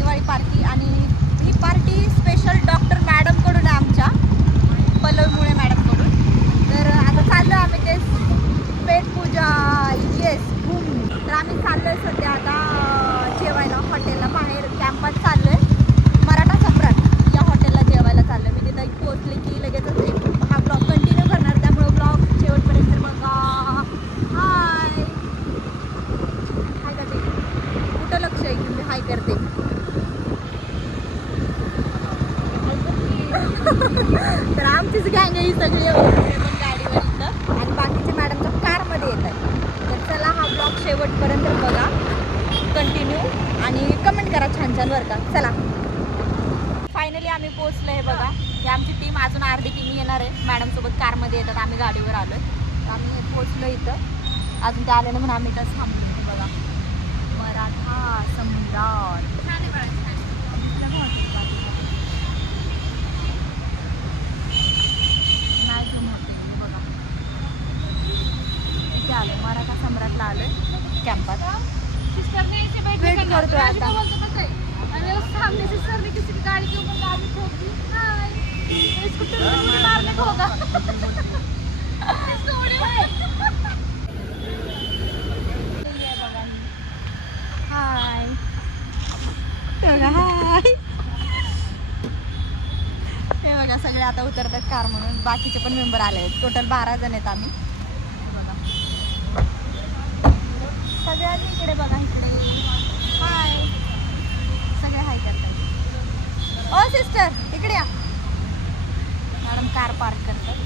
Diwali parking हाय तर आमचीच गँग ही सगळी एवढी गाडीवर आणि बाकीचे मॅडम तर कारमध्ये येत आहेत. तर चला हा ब्लॉग शेवटपर्यंत बघा. कंटिन्यू आणि कमेंट करा छान छान वर का. चला. फायनली आम्ही पोहोचलो आहे बघा. ही आमची टीम अजून अर्धी टीम येणार आहे. मॅडम सोबत कारमध्ये येतात. आम्ही गाडीवर आलोय. तर आम्ही पोहोचलो इथं. अजून ते आलेलं म्हणून आम्ही इथं थांबलो. बघा. मराठा सम्राट को होगा इसको उड़े हुए हाय. बघा. सगळे आता उतरतात कार म्हणून. बाकीचे पण मेंबर आले आहेत टोटल बारा जण आहेत आम्ही हे बघा सगळ्यांनी इकडे बघा इकडे हाय सगळे हाय करतात इकडे या. मॅडम कार पार्क करतात.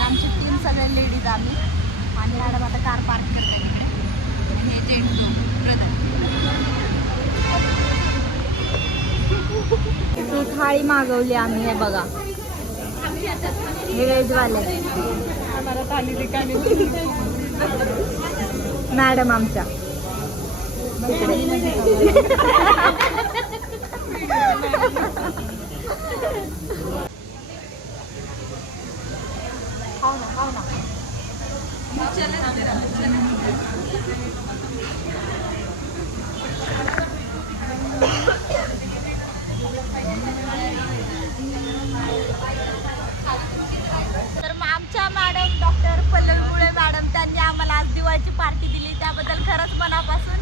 आमची टीम सगळे लेडीज आम्ही आणि मॅडम आता कार पार्क करतात इकडे. आणि हे जेंट्स ब्रदर. ही थाळी मागवली आम्ही हे बघा. हे वेजवाले. मॅडम आमच्या. मॅडम डॉक्टर पल्लवी मुळे मॅडम त्यांनी आम्हाला आज दिवाळीची पार्टी दिली. त्याबद्दल खरंच मनापासून